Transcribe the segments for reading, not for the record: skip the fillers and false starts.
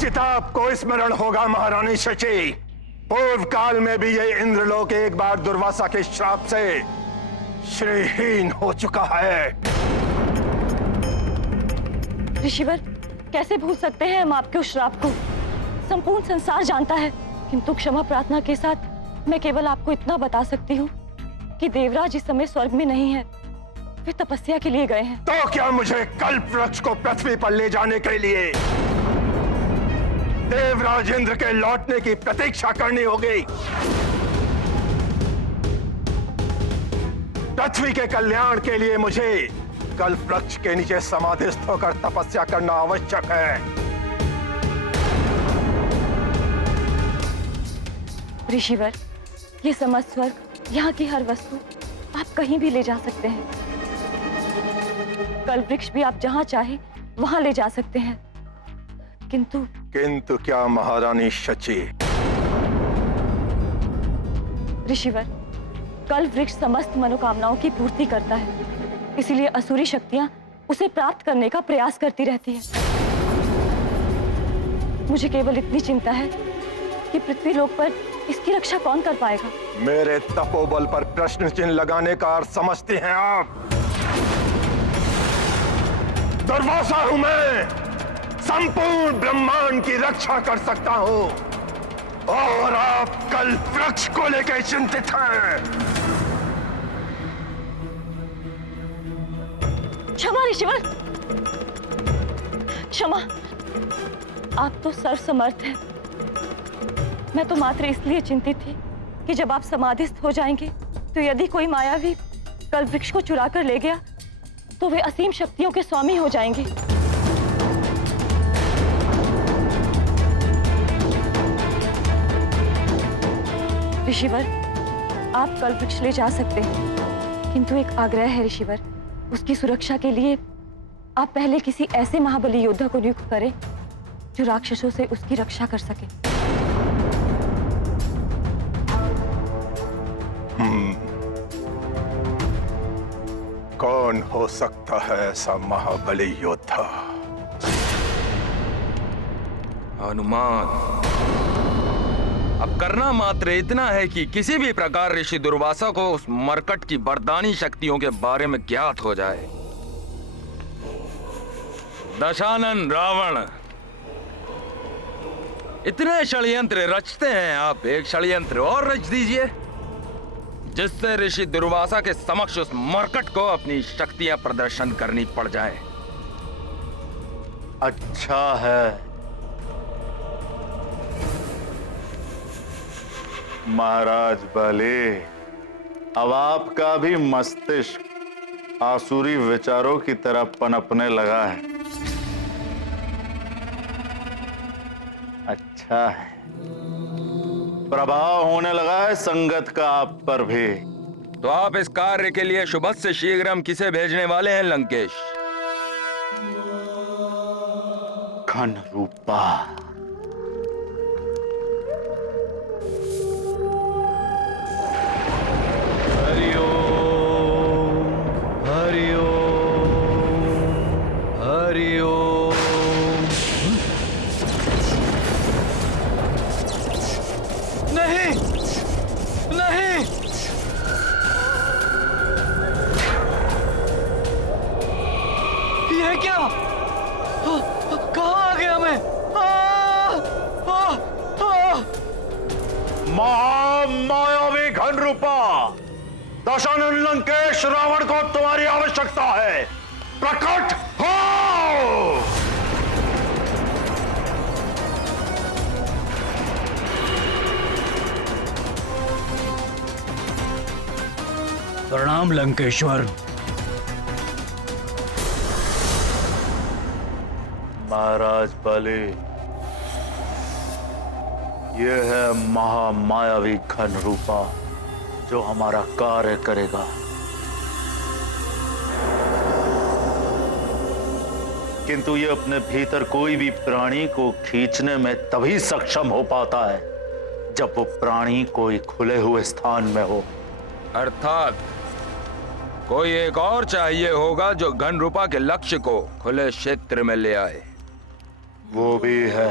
कदाचित आपको स्मरण होगा महारानी शची, पूर्व काल में भी ये इंद्रलोक एक बार दुर्वासा के श्राप से श्रीहीन हो चुका है। ऋषिवर, कैसे भूल सकते हैं हम आपके उस श्राप को? संपूर्ण संसार जानता है, किंतु क्षमा प्रार्थना के साथ मैं केवल आपको इतना बता सकती हूँ कि देवराज इस समय स्वर्ग में नहीं है, वे तपस्या के लिए गए हैं। तो क्या मुझे कल्प वृक्ष को पृथ्वी पर ले जाने के लिए देवराज इंद्र के लौटने की प्रतीक्षा करनी होगी? पृथ्वी के कल्याण के लिए मुझे कल्प वृक्ष के नीचे समाधिस्थ होकर तपस्या करना आवश्यक है। ऋषिवर, ये समस्त स्वर्ग, यहाँ की हर वस्तु आप कहीं भी ले जा सकते हैं। कल्प वृक्ष भी आप जहाँ चाहे वहाँ ले जा सकते हैं, किंतु क्या महारानी शची? ऋषिवर, कल्प वृक्ष समस्त मनोकामनाओं की पूर्ति करता है, इसीलिए असुरी शक्तियां उसे प्राप्त करने का प्रयास करती रहती है। मुझे केवल इतनी चिंता है कि पृथ्वी लोक पर इसकी रक्षा कौन कर पाएगा? मेरे तपोबल पर प्रश्न चिन्ह लगाने का अर्थ समझते हैं आप? दुर्वासा हूं मैं, संपूर्ण ब्रह्मांड की रक्षा कर सकता हूं, और आप कल्प वृक्ष को लेकर चिंतित हैं। क्षमा ऋषिवर, क्षमा। आप तो सर्वसमर्थ हैं। मैं तो मात्र इसलिए चिंतित थी कि जब आप समाधिस्थ हो जाएंगे तो यदि कोई मायावी कल्प वृक्ष को चुरा कर ले गया तो वे असीम शक्तियों के स्वामी हो जाएंगे। ऋषिवर, आप कल्प वृक्ष ले जा सकते हैं, किंतु एक आग्रह है ऋषिवर, उसकी सुरक्षा के लिए आप पहले किसी ऐसे महाबली योद्धा को नियुक्त करें जो राक्षसों से उसकी रक्षा कर सके। कौन हो सकता है ऐसा महाबली योद्धा? हनुमान। अब करना मात्र इतना है कि किसी भी प्रकार ऋषि दुर्वासा को उस मरकट की वरदानी शक्तियों के बारे में ज्ञात हो जाए। दशानन रावण, इतने षड्यंत्र रचते हैं आप, एक षड्यंत्र और रच दीजिए जिससे ऋषि दुर्वासा के समक्ष उस मरकट को अपनी शक्तियां प्रदर्शन करनी पड़ जाए। अच्छा है महाराज बले, अब आपका भी मस्तिष्क आसुरी विचारों की तरह पनपने लगा है। अच्छा है, प्रभाव होने लगा है संगत का आप पर भी। तो आप इस कार्य के लिए शुभ से शीघ्र हम किसे भेजने वाले हैं लंकेश? घन रूपा। महामायावी घन रूपा, दशानन लंकेश रावण को तुम्हारी आवश्यकता है, प्रकट हो। प्रणाम लंकेश्वर। महाराज बली, यह है महामायावी घन रूपा जो हमारा कार्य करेगा। किंतु ये अपने भीतर कोई भी प्राणी को खींचने में तभी सक्षम हो पाता है जब वो प्राणी कोई खुले हुए स्थान में हो। अर्थात कोई एक और चाहिए होगा जो घन रूपा के लक्ष्य को खुले क्षेत्र में ले आए। वो भी है,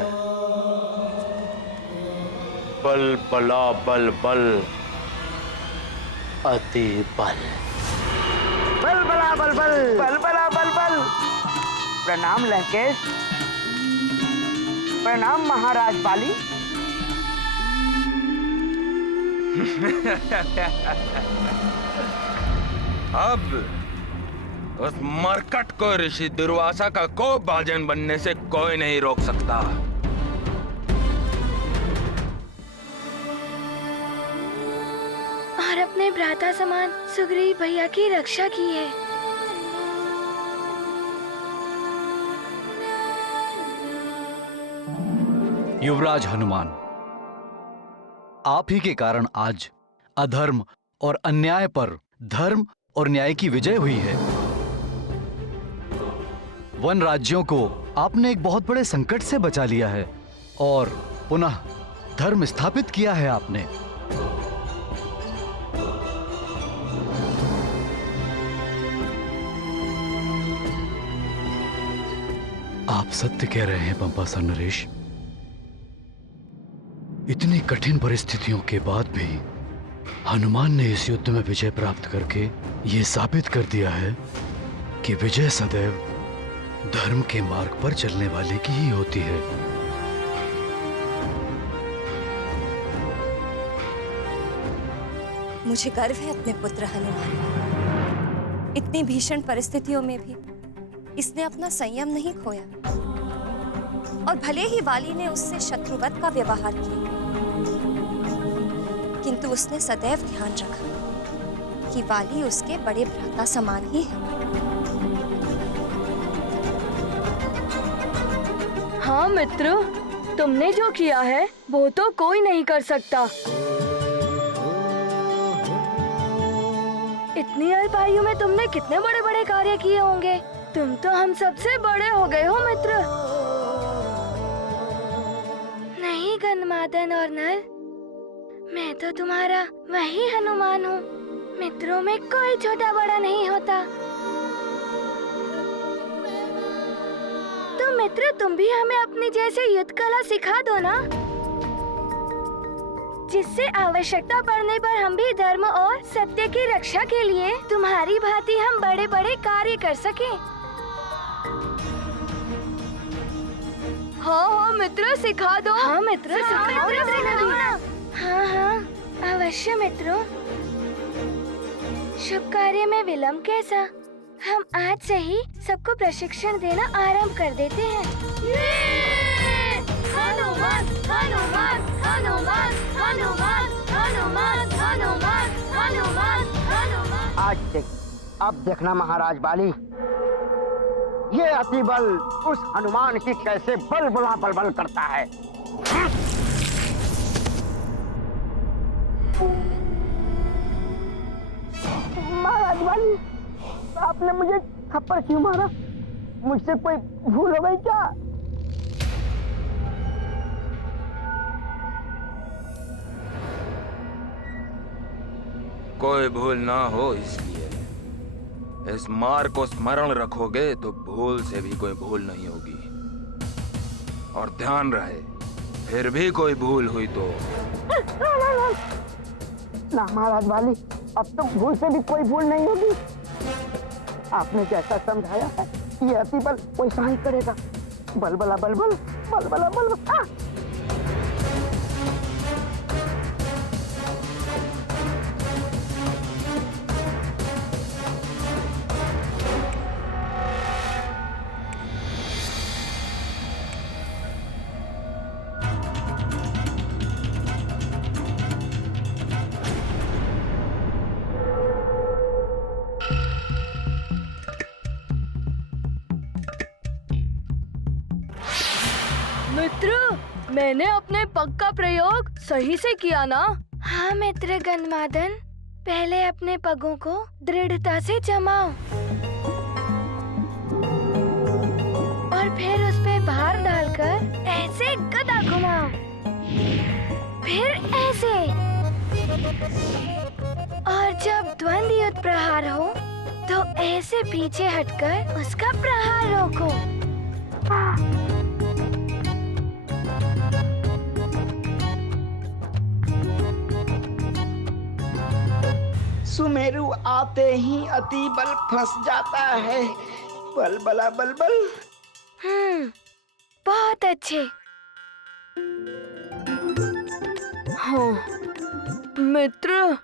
बल बला बल बल अति बल। बल बला बल बल बल बला बल बल। प्रणाम लंकेश। प्रणाम महाराज बाली। अब उस मरकट को ऋषि दुर्वासा का कोप भाजन बनने से कोई नहीं रोक सकता। और अपने भ्राता समान सुग्रीव भैया की रक्षा की है। युवराज हनुमान, आप ही के कारण आज अधर्म और अन्याय पर धर्म और न्याय की विजय हुई है। वन राज्यों को आपने एक बहुत बड़े संकट से बचा लिया है और पुनः धर्म स्थापित किया है आपने। आप सत्य कह रहे हैं पंपासन नरेश। इतनी कठिन परिस्थितियों के बाद भी हनुमान ने इस युद्ध में विजय प्राप्त करके ये साबित कर दिया है कि विजय सदैव धर्म के मार्ग पर चलने वाले की ही होती है। मुझे गर्व है अपने पुत्र हनुमान पर। इतनी भीषण परिस्थितियों में भी इसने अपना संयम नहीं खोया और भले ही वाली ने उससे शत्रुवत का व्यवहार किया, किंतु उसने सदैव ध्यान रखा कि वाली उसके बड़े भ्राता समान ही है। हाँ मित्र, तुमने जो किया है वो तो कोई नहीं कर सकता। इतनी अल्प आयु में तुमने कितने बड़े बड़े कार्य किए होंगे। तुम तो हम सबसे बड़े हो गए हो मित्र। नहीं गंधमादन और नल, मैं तो तुम्हारा वही हनुमान हूँ। मित्रों में कोई छोटा बड़ा नहीं होता। तो मित्र, तुम भी हमें अपनी जैसे युद्ध कला सिखा दो ना, जिससे आवश्यकता पड़ने पर हम भी धर्म और सत्य की रक्षा के लिए तुम्हारी भांति हम बड़े बड़े कार्य कर सकें। हाँ मित्र, सिखा दो। हाँ मित्र, सिखाओ ना। हाँ हाँ अवश्य मित्रों। शुभ कार्य में विलंब कैसा, हम आज से ही सबको प्रशिक्षण देना आरंभ कर देते हैं। हनुमान हनुमान हनुमान हनुमान हनुमान हनुमान हनुमान हनुमान। आज देख, अब देखना महाराज बाली, ये अति बल उस हनुमान की कैसे बल बुला बल बल करता है। महाराज बाली, आपने मुझे थप्पड़ क्यों मारा? मुझसे कोई भूल हो गई क्या? कोई भूल ना हो इसलिए इस मार्ग को स्मरण रखोगे तो भूल से भी कोई भूल नहीं होगी। और ध्यान रहे, फिर भी कोई भूल हुई तो ना महाराज वाली, अब तो भूल से भी कोई भूल नहीं होगी। आपने जैसा समझाया है ये अति बल वैसा ही करेगा। बल बला बल बल बल बला बल बल। मित्र, मैंने अपने पग का प्रयोग सही से किया ना? हाँ मित्र गंधमादन, पहले अपने पगों को दृढ़ता से जमाओ और फिर उस पे भार डालकर ऐसे गदा घुमाओ, फिर ऐसे, और जब द्वंद युद्ध प्रहार हो तो ऐसे पीछे हटकर उसका प्रहार रोको। सुमेरु आते ही अति बल फंस जाता है। बल बला बल बल। बहुत अच्छे। हाँ मित्र,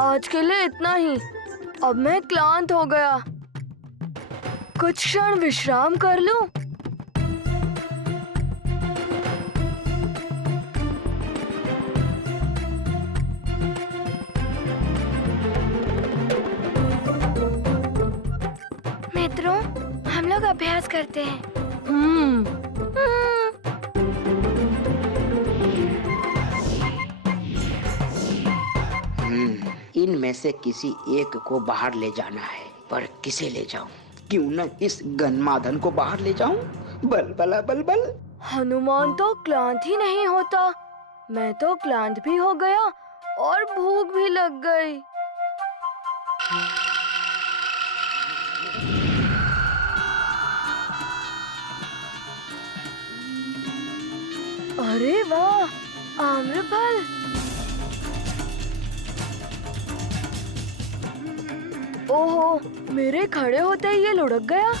आज के लिए इतना ही। अब मैं क्लांत हो गया। कुछ क्षण विश्राम कर लूं। मित्रों, हम लोग अभ्यास करते हैं। इनमें से किसी एक को बाहर ले जाना है, पर किसे ले जाऊं? क्यों न इस गन्माधन को बाहर ले जाऊं? बल बला बल बल। हनुमान तो क्लांत ही नहीं होता। मैं तो क्लांत भी हो गया और भूख भी लग गई। अरे वाह, आम्रफल। ओहो, मेरे खड़े होते ही ये लुढ़क गया।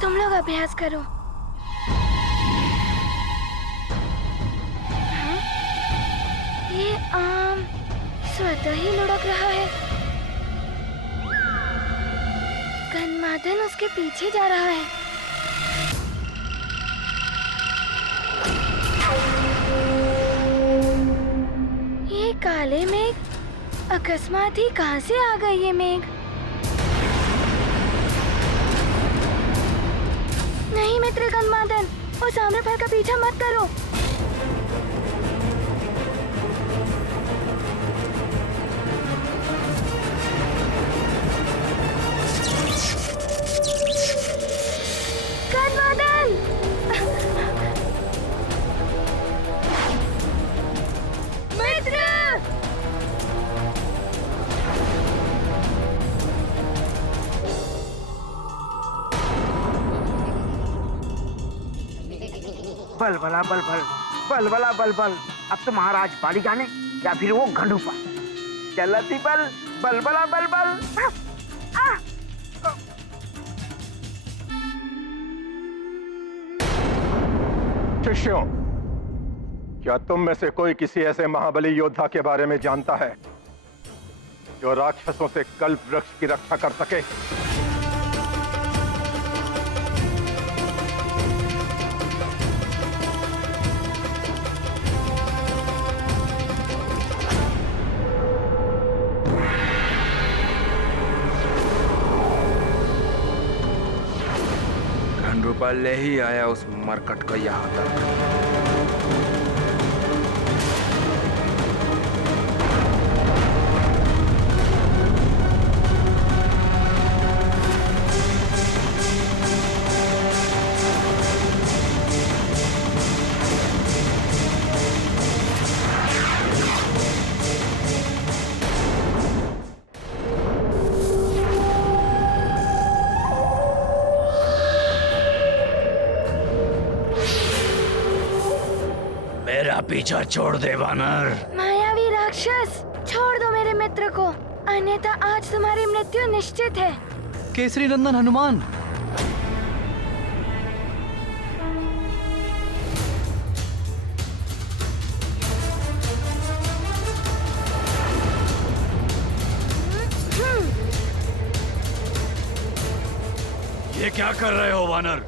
तुम लोग अभ्यास करो। हाँ? ये आम स्वतः ही लुढ़क रहा है। गन्माधन उसके पीछे जा रहा है। ये काले मेघ अकस्मात ही कहां से आ गए? ये मेघ नहीं। मित्र गन्माधन, उस आम्रफल का पीछा मत करो। गन्माधन! मित्र! बल बला बल बल, बल बला बल बल। अब तो महाराज बाड़ी जाने या फिर वो घंडूपा। चलती बल, बल बला बल बल। शिष्यों, क्या तुम में से कोई किसी ऐसे महाबली योद्धा के बारे में जानता है जो राक्षसों से कल्प वृक्ष की रक्षा कर सके? घनरूपाल ले ही आया उस मरकट को यहाँ तक। मेरा पीछा छोड़ दे वानर। मायावी राक्षस, छोड़ दो मेरे मित्र को, अन्यथा आज तुम्हारी मृत्यु निश्चित है। केसरी नंदन हनुमान, ये क्या कर रहे हो वानर?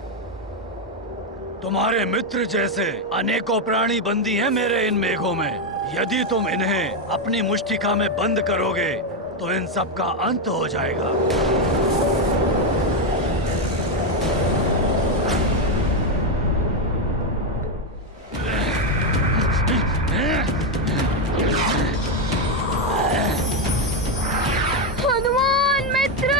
तुम्हारे मित्र जैसे अनेकों प्राणी बंदी हैं मेरे इन मेघों में। यदि तुम इन्हें अपनी मुष्टिका में बंद करोगे तो इन सब का अंत हो जाएगा। हनुमान मित्र!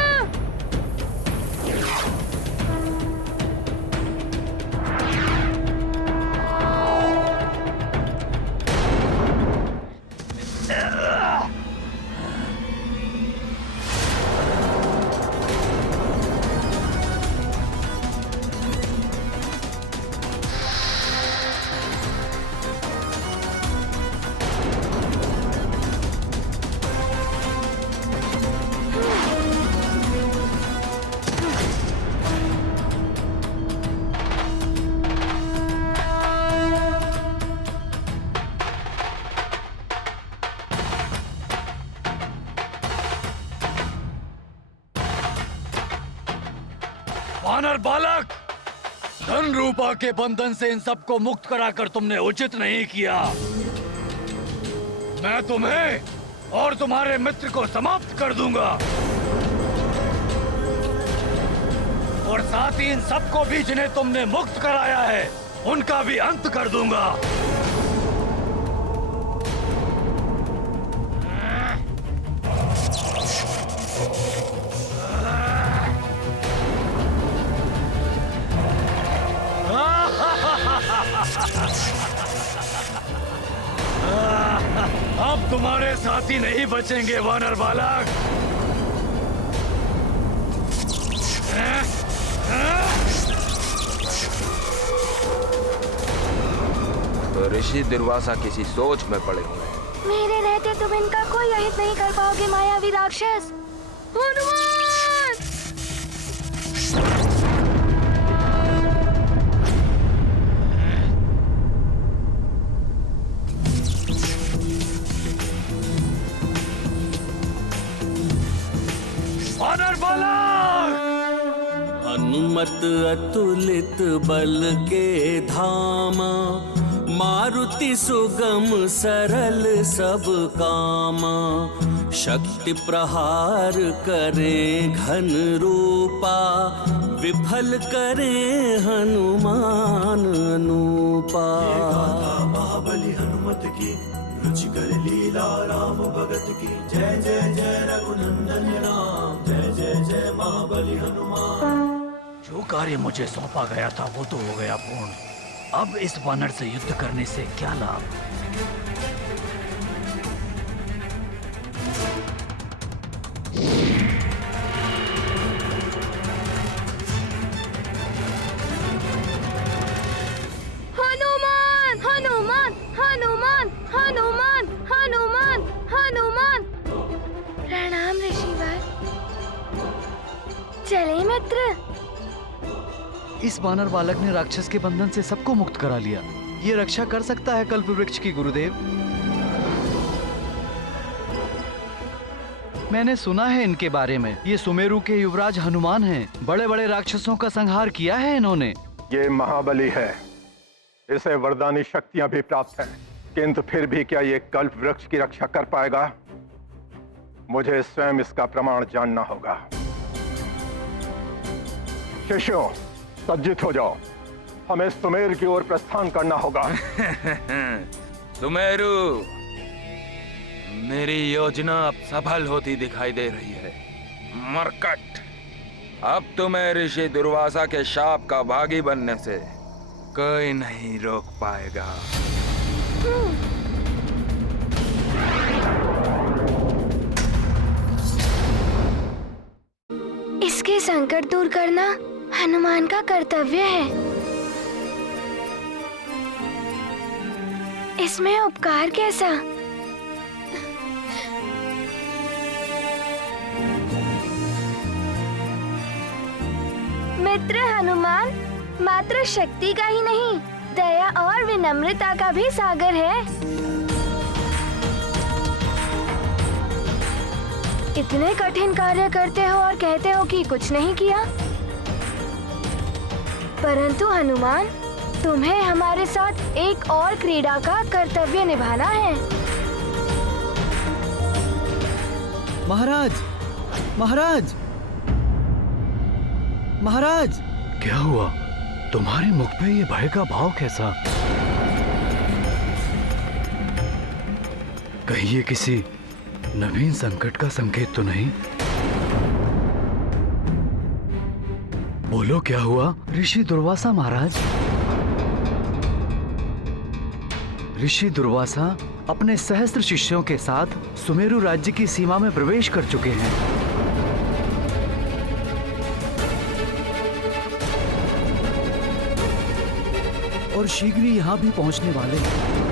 वानर बालक, धन रूपा के बंधन से इन सबको मुक्त कराकर तुमने उचित नहीं किया। मैं तुम्हें और तुम्हारे मित्र को समाप्त कर दूंगा और साथ ही इन सबको भी जिन्हें तुमने मुक्त कराया है उनका भी अंत कर दूंगा। अब तुम्हारे साथी नहीं बचेंगे वानर बालक। तो ऋषि दुर्वासा किसी सोच में पड़े हुए हैं। मेरे रहते तुम इनका कोई अहित नहीं कर पाओगे मायावी राक्षस। हनुमान! वानर बालक! हनुमत अतुलित बल के धामा, मारुति सुगम सरल सब कामा। शक्ति प्रहार करे घन रूपा, विफल करे हनुमान अनूपा। महाबली हनुमत की, रुचिकर लीला राम भगत की। जय जय जय रघुनंदन राम, जय जय जय महाबली हनुमान। जो कार्य मुझे सौंपा गया था वो तो हो गया पूर्ण। अब इस वानर से युद्ध करने से क्या लाभ? हनुमान! हनुमान! हनुमान! हनुमान! हनुमान! हनुमान! प्रणाम ऋषिवर। चले मित्र। इस वानर बालक ने राक्षस के बंधन से सबको मुक्त करा लिया। ये रक्षा कर सकता है कल्प वृक्ष की, गुरुदेव। मैंने सुना है इनके बारे में। ये सुमेरु के युवराज हनुमान हैं। बड़े बड़े राक्षसों का संहार किया है इन्होंने। ये महाबली है, इसे वरदानी शक्तियां भी प्राप्त हैं, किंतु फिर भी क्या ये कल्प वृक्ष की रक्षा कर पाएगा? मुझे स्वयं इसका प्रमाण जानना होगा। शिष्यों, सज्जित हो जाओ, हमें सुमेर की ओर प्रस्थान करना होगा। सुमेरु, मेरी योजना अब सफल होती दिखाई दे रही है। मरकट, अब तुम्हें ऋषि दुर्वासा के शाप का भागी बनने से कोई नहीं रोक पाएगा। इसके संकट दूर करना हनुमान का कर्तव्य है। इसमें उपकार कैसा? मित्र हनुमान मात्र शक्ति का ही नहीं, दया और विनम्रता का भी सागर है। इतने कठिन कार्य करते हो और कहते हो कि कुछ नहीं किया। परंतु हनुमान, तुम्हें हमारे साथ एक और क्रीड़ा का कर्तव्य निभाना है। महाराज, महाराज, महाराज! क्या हुआ? तुम्हारे मुख पे ये भय का भाव कैसा? कहीं ये किसी नवीन संकट का संकेत तो नहीं? बोलो क्या हुआ? ऋषि दुर्वासा महाराज। ऋषि दुर्वासा अपने सहस्त्र शिष्यों के साथ सुमेरु राज्य की सीमा में प्रवेश कर चुके हैं। और शीघ्र ही यहाँ भी पहुंचने वाले हैं।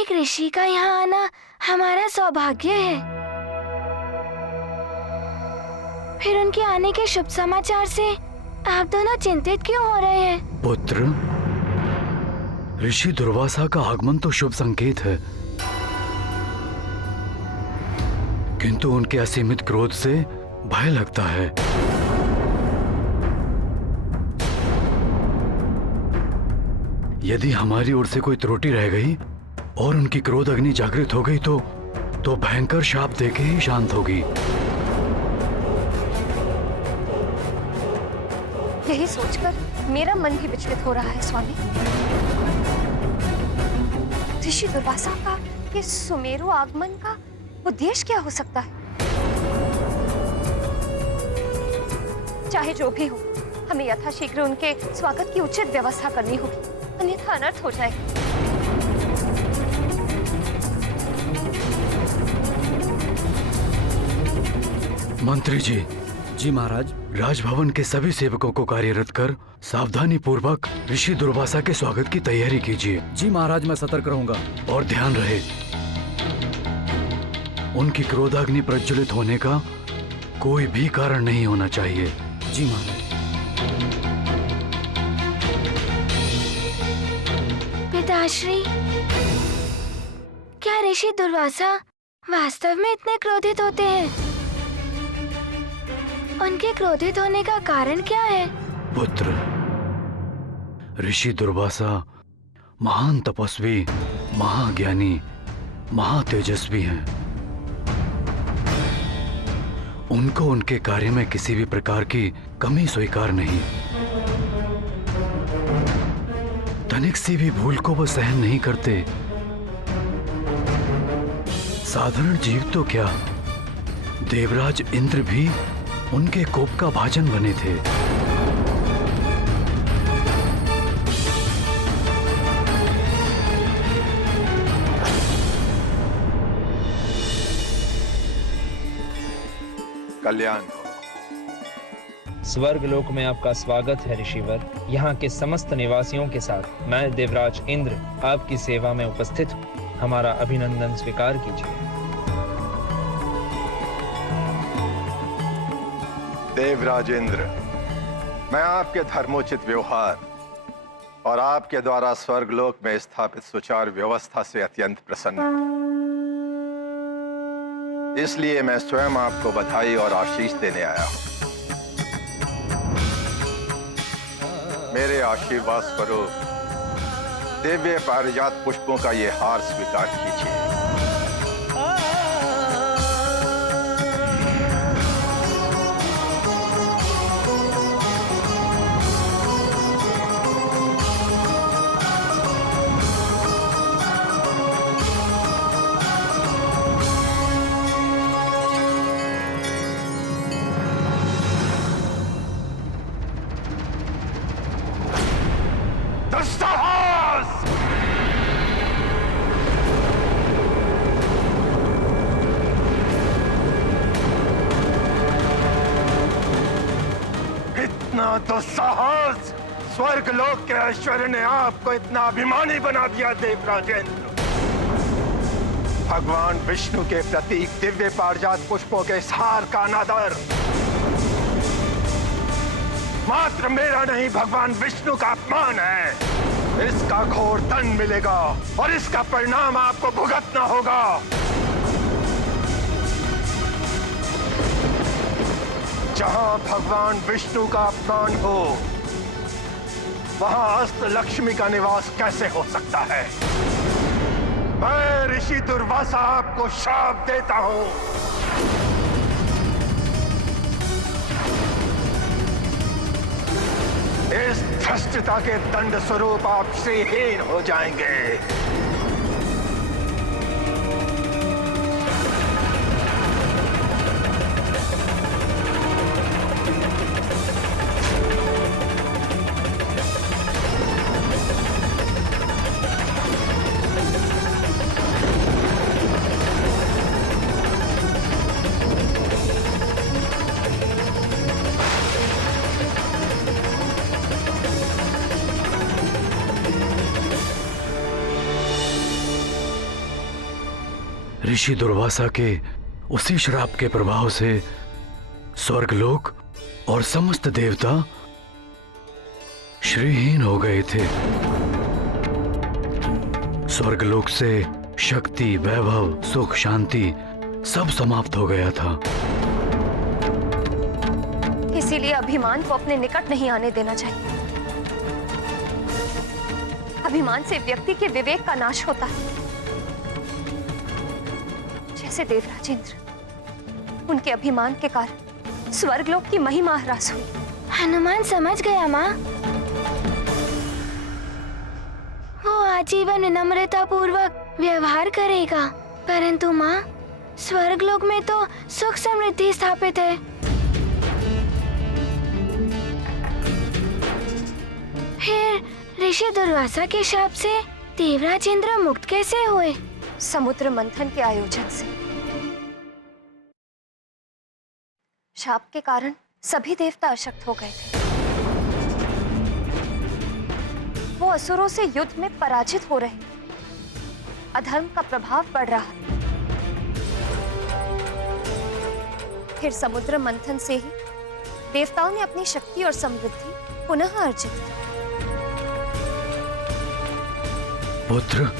एक ऋषि का यहाँ आना हमारा सौभाग्य है। फिर उनके आने के शुभ समाचार से आप दोनों चिंतित क्यों हो रहे हैं? पुत्र, ऋषि दुर्वासा का आगमन तो शुभ संकेत है, किंतु उनके असीमित क्रोध से भय लगता है। यदि हमारी ओर से कोई त्रुटि रह गई और उनकी क्रोध अग्नि जागृत हो गई तो भयंकर शाप देके ही शांत होगी। यही सोचकर मेरा मन भी विचलित हो रहा है स्वामी। ऋषि दुर्वासा का ये सुमेरु आगमन का उद्देश्य क्या हो सकता है? चाहे जो भी हो, हमें यथाशीघ्र उनके स्वागत की उचित व्यवस्था करनी होगी, अन्यथा अनर्थ हो जाएगा। मंत्री जी। जी महाराज। राजभवन के सभी सेवकों को कार्यरत कर सावधानी पूर्वक ऋषि दुर्वासा के स्वागत की तैयारी कीजिए। जी महाराज, मैं सतर्क रहूंगा। और ध्यान रहे, उनकी क्रोधाग्नि प्रज्वलित होने का कोई भी कारण नहीं होना चाहिए। जी महाराज। पिताश्री, क्या ऋषि दुर्वासा वास्तव में इतने क्रोधित होते हैं? उनके क्रोधित होने का कारण क्या है? पुत्र, ऋषि दुर्वासा महान तपस्वी, महाज्ञानी, महातेजस्वी हैं। उनको उनके कार्य में किसी भी प्रकार की कमी स्वीकार नहीं। तनिक सी भी भूल को वो सहन नहीं करते। साधारण जीव तो क्या, देवराज इंद्र भी उनके कोप का भाजन बने थे। कल्याण। स्वर्ग लोक में आपका स्वागत है ऋषिवर। यहाँ के समस्त निवासियों के साथ मैं देवराज इंद्र आपकी सेवा में उपस्थित हूँ। हमारा अभिनंदन स्वीकार कीजिए। देवराज इंद्र, मैं आपके धर्मोचित व्यवहार और आपके द्वारा स्वर्गलोक में स्थापित सुचारू व्यवस्था से अत्यंत प्रसन्न हूं। इसलिए मैं स्वयं आपको बधाई और आशीष देने आया हूं। मेरे आशीर्वाद स्वरूप दिव्य पारिजात पुष्पों का ये हार स्वीकार कीजिए। तो साहस, स्वर्ग लोक के ऐश्वर्य ने आपको इतना अभिमानी बना दिया देवराजेंद्र। भगवान विष्णु के प्रतीक दिव्य पारिजात पुष्पों के हार का अनादर मात्र मेरा नहीं, भगवान विष्णु का अपमान है। इसका घोर दंड मिलेगा और इसका परिणाम आपको भुगतना होगा। जहां भगवान विष्णु का अपमान हो, वहां अस्त लक्ष्मी का निवास कैसे हो सकता है? मैं ऋषि दुर्वासा आपको श्राप देता हूं। इस भ्रष्टता के दंड स्वरूप आप श्रीहीन हो जाएंगे। ऋषि दुर्वासा के उसी श्राप के प्रभाव से स्वर्गलोक और समस्त देवता श्रीहीन हो गए थे। स्वर्गलोक से शक्ति, वैभव, सुख, शांति सब समाप्त हो गया था। इसीलिए अभिमान को अपने निकट नहीं आने देना चाहिए। अभिमान से व्यक्ति के विवेक का नाश होता है। जैसे देवराज इंद्र, उनके अभिमान के कारण स्वर्गलोक की महिमा ह्रास हुई। हनुमान समझ गया माँ। वो आजीवन विनम्रता पूर्वक व्यवहार करेगा, परंतु माँ, स्वर्गलोक में तो सुख समृद्धि स्थापित है। फिर ऋषि दुर्वासा के शाप से देवराज इंद्र मुक्त कैसे हुए? समुद्र मंथन के आयोजन से। शाप के कारण सभी देवता अशक्त हो गए थे। वो असुरों से युद्ध में पराजित हो रहे। अधर्म का प्रभाव बढ़ रहा है। फिर समुद्र मंथन से ही देवताओं ने अपनी शक्ति और समृद्धि पुनः अर्जित की। पुत्र,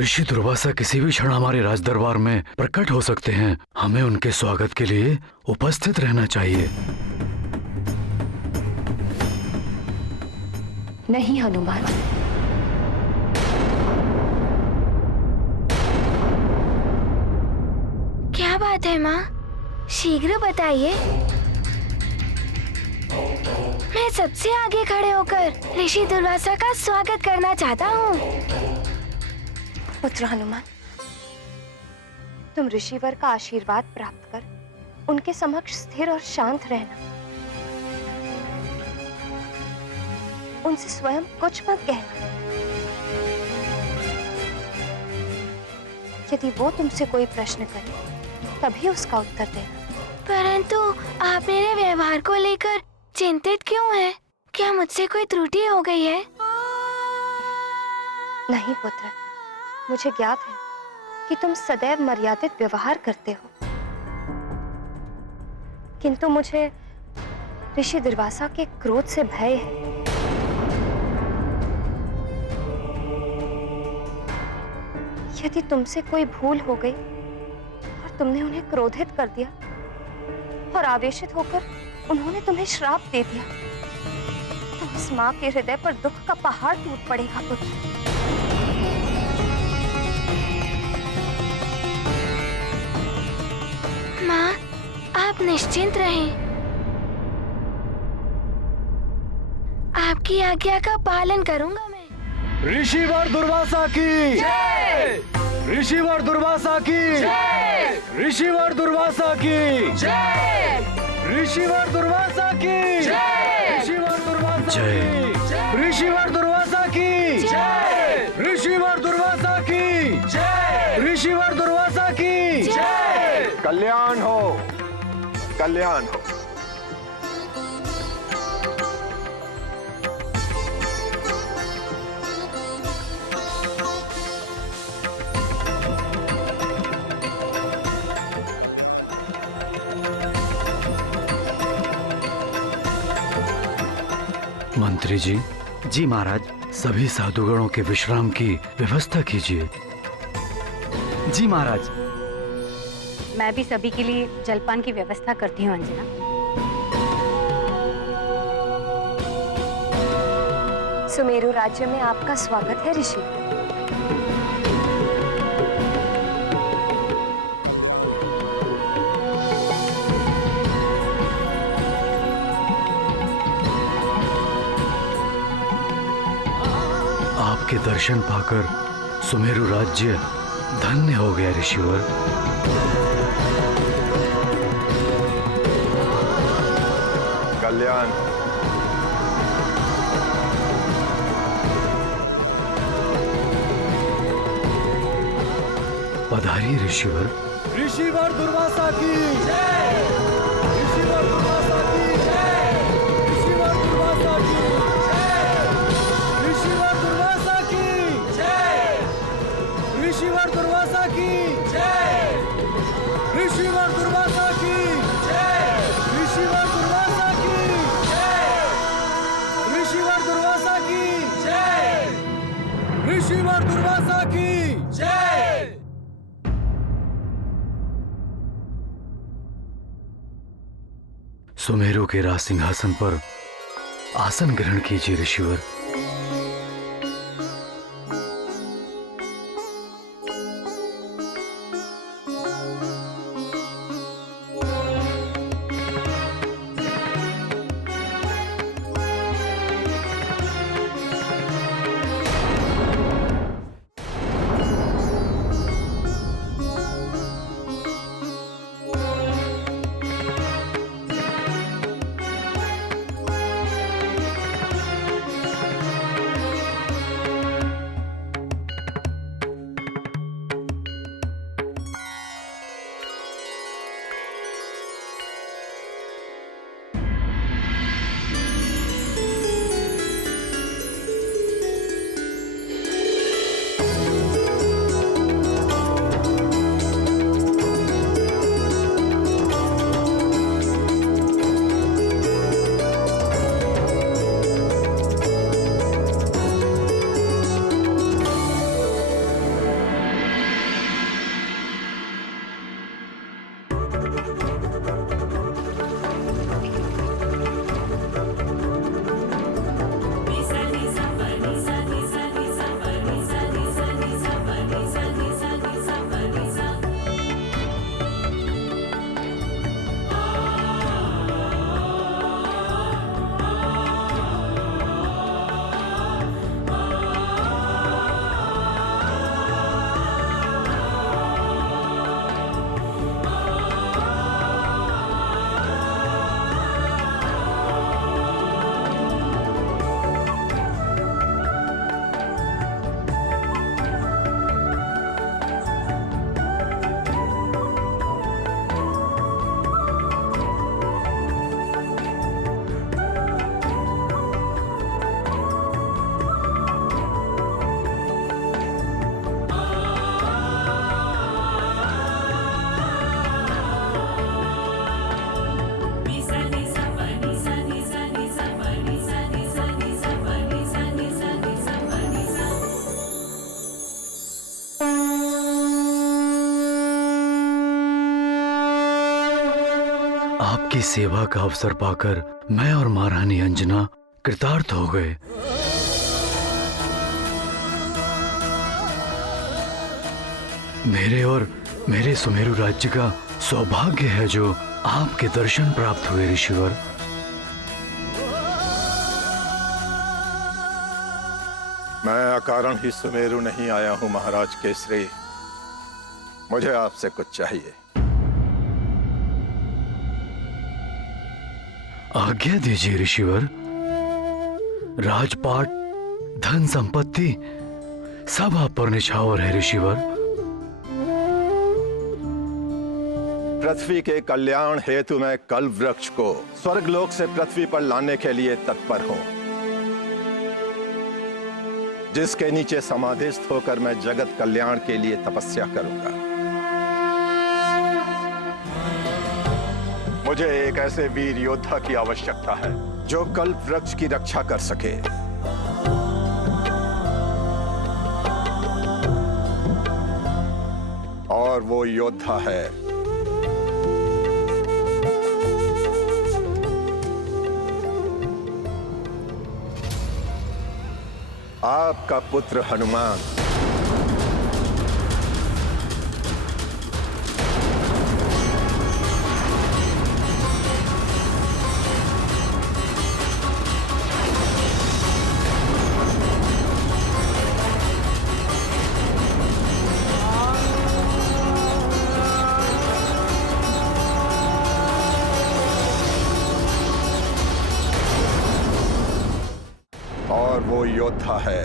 ऋषि दुर्वासा किसी भी क्षण हमारे राज दरबार में प्रकट हो सकते हैं। हमें उनके स्वागत के लिए उपस्थित रहना चाहिए। नहीं हनुमान, क्या बात है माँ? शीघ्र बताइए। मैं सबसे आगे खड़े होकर ऋषि दुर्वासा का स्वागत करना चाहता हूँ। पुत्र हनुमान, तुम ऋषिवर का आशीर्वाद प्राप्त कर उनके समक्ष स्थिर और शांत रहना। उनसे स्वयं कुछ मत कहना। यदि वो तुमसे कोई प्रश्न करे तभी उसका उत्तर देना। परंतु आप मेरे व्यवहार को लेकर चिंतित क्यों हैं? क्या मुझसे कोई त्रुटि हो गई है? नहीं पुत्र, मुझे ज्ञात है कि तुम सदैव मर्यादित व्यवहार करते हो, किंतु मुझे ऋषि दुर्वासा के क्रोध से भय है। यदि तुमसे कोई भूल हो गई और तुमने उन्हें क्रोधित कर दिया और आवेशित होकर उन्होंने तुम्हें श्राप दे दिया, तो उस माँ के हृदय पर दुख का पहाड़ टूट पड़ेगा पुत्र। माँ, आप निश्चिंत रहें। आपकी आज्ञा का पालन करूंगा मैं। ऋषिवर दुर्वासा की जय! ऋषिवर दुर्वासा की जय! ऋषिवर दुर्वासा की जय! ऋषिवर दुर्वासा की जय! ऋषिवर दुर्वासा की ऋषिवर दुर्वासा की जय! ऋषिवर दुर्वासा की जय! ऋषिवर दुर्वासा की जय! कल्याण हो, कल्याण हो। मंत्री जी। जी महाराज। सभी साधुगणों के विश्राम की व्यवस्था कीजिए। जी महाराज। मैं भी सभी के लिए जलपान की व्यवस्था करती हूँ अंजना। सुमेरु राज्य में आपका स्वागत है ऋषि। आपके दर्शन पाकर सुमेरु राज्य धन्य हो गया ऋषिवर। कल्याण। पधारिए ऋषिवर। ऋषिवर दुर्वासा की जय! ऋषिवर दुर्वासा की जय! ऋषिवर दुर्वासा की जय! ऋषिवर दुर्वासा की जय! ऋषिवर दुर्वासा की ऋषिवर दुर्वासा की जय। सुमेरु के राज सिंहासन पर आसन ग्रहण कीजिए ऋषिवर। आपकी सेवा का अवसर पाकर मैं और महारानी अंजना कृतार्थ हो गए। मेरे और मेरे सुमेरु राज्य का सौभाग्य है जो आपके दर्शन प्राप्त हुए ऋषिवर। मैं अकारण ही सुमेरु नहीं आया हूं महाराज केसरी। मुझे आपसे कुछ चाहिए। आज्ञा दीजिए ऋषिवर। राजपाट, धन संपत्ति सब आप पर निछावर है ऋषिवर। पृथ्वी के कल्याण हेतु मैं कल्प वृक्ष को स्वर्गलोक से पृथ्वी पर लाने के लिए तत्पर हूं, जिसके नीचे समाधिस्थ होकर मैं जगत कल्याण के लिए तपस्या करूंगा। मुझे एक ऐसे वीर योद्धा की आवश्यकता है जो कल्प वृक्ष की रक्षा कर सके। और वो योद्धा है आपका पुत्र हनुमान। और वो योद्धा है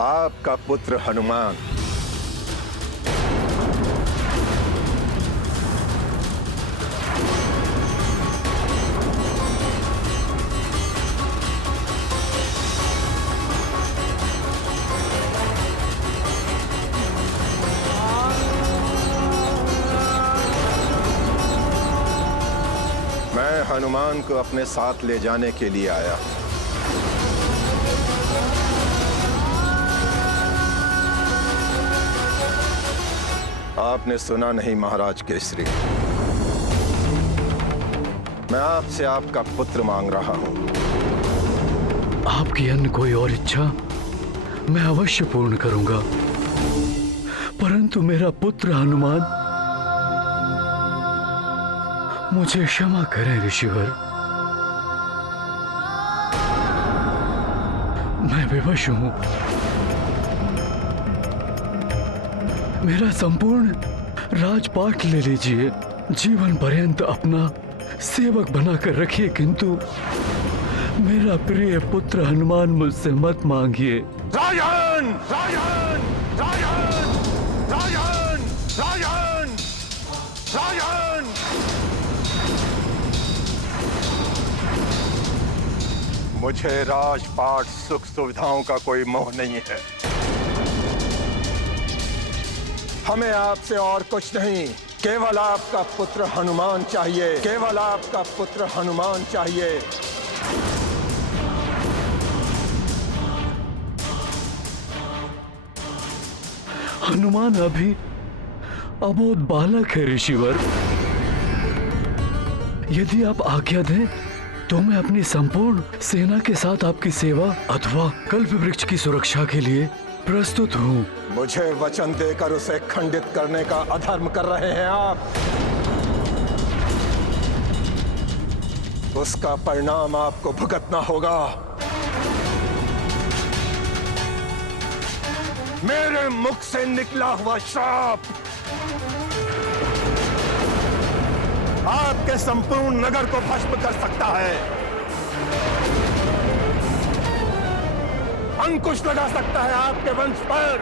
आपका पुत्र हनुमान। मैं हनुमान को अपने साथ ले जाने के लिए आया हूं। आपने सुना नहीं महाराज केसरी, मैं आपसे आपका पुत्र मांग रहा हूं। आपकी अन्य कोई और इच्छा मैं अवश्य पूर्ण करूंगा, परंतु मेरा पुत्र हनुमान, मुझे क्षमा करें ऋषिवर। मैं विवश हूं। मेरा संपूर्ण राजपाट ले लीजिए, जीवन पर्यंत अपना सेवक बनाकर रखिए, किंतु मेरा प्रिय पुत्र हनुमान मुझसे मत मांगिए। राजन! राजन! राजन! राजन! राजन! राजन! मुझे राजपाट सुख सुविधाओं का कोई मोह नहीं है। हमें आपसे और कुछ नहीं, केवल आपका पुत्र हनुमान चाहिए, केवल आपका पुत्र हनुमान चाहिए। हनुमान अभी अबोध बालक है ऋषिवर। यदि आप आज्ञा दें तो मैं अपनी संपूर्ण सेना के साथ आपकी सेवा अथवा कल्प वृक्ष की सुरक्षा के लिए प्रस्तुत हूँ। मुझे वचन देकर उसे खंडित करने का अधर्म कर रहे हैं आप। उसका परिणाम आपको भुगतना होगा। मेरे मुख से निकला हुआ श्राप आपके संपूर्ण नगर को भस्म कर सकता है, अंकुश लगा सकता है आपके वंश पर।